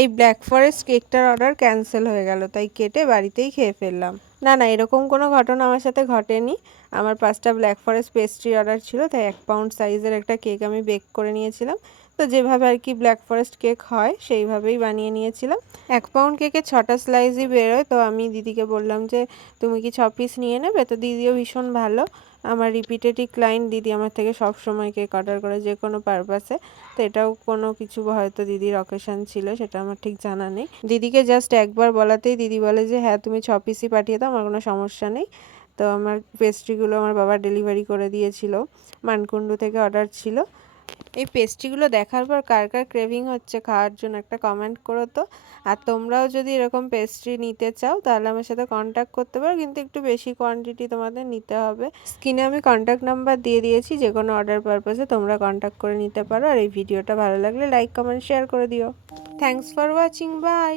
এই black forest কেকটার order cancel হয়ে গেল, তাই কেটে বাড়িতেই খেয়ে ফেললাম। না না, এরকম কোনো ঘটনা আমার সাথে ঘটেনি। আমার 5টা ব্ল্যাক ফরেস্ট পেস্ট্রি অর্ডার ছিল, তাই 1 পাউন্ড সাইজের একটা কেক আমি বেক করে নিয়েছিলাম। তো যেভাবে আর কি ব্ল্যাক ফরেস্ট কেক হয় সেইভাবেই বানিয়ে নিয়েছিলাম। 1 পাউন্ড কেকে 6টা স্লাইসই বেরোয়। তো আমি দিদিকে বললাম যে তুমি কি 6 পিস নিয়ে নেবে? তো দিদিও ভীষণ ভালো, আমার রিপিটেডই ক্লায়েন্ট। দিদি আমার থেকে সব সময় কেক অর্ডার করে যে কোনো পারপাসে। তো এটাও কোনো কিছু হয়তো দিদির অকেশন ছিল, সেটা আমার ঠিক জানা নেই। দিদিকে জাস্ট একবার বলাতেই দিদি বলে যে হ্যাঁ তুমি 6 পিসই পাঠিয়ে দাও, আমার কোনো সমস্যা নেই। তো আমার পেস্ট্রিগুলো আমার বাবা ডেলিভারি করে দিয়েছিল, মানকুণ্ডু থেকে অর্ডার ছিল। এই পেস্ট্রিগুলো দেখার পর কার কার ক্রেভিং হচ্ছে খাওয়ার জন্য একটা কমেন্ট করো তো। আর তোমরাও যদি এরকম পেস্ট্রি নিতে চাও তাহলে আমার সাথে কন্ট্যাক্ট করতে পারো, কিন্তু একটু বেশি কোয়ান্টিটি তোমাদের নিতে হবে। স্ক্রিনে আমি কন্ট্যাক্ট নাম্বার দিয়ে দিয়েছি, যে কোনো অর্ডার পারপাসে তোমরা কন্ট্যাক্ট করে নিতে পারো। আর এই ভিডিওটা ভালো লাগলে লাইক কমেন্ট শেয়ার করে দিও। Thanks for watching, by.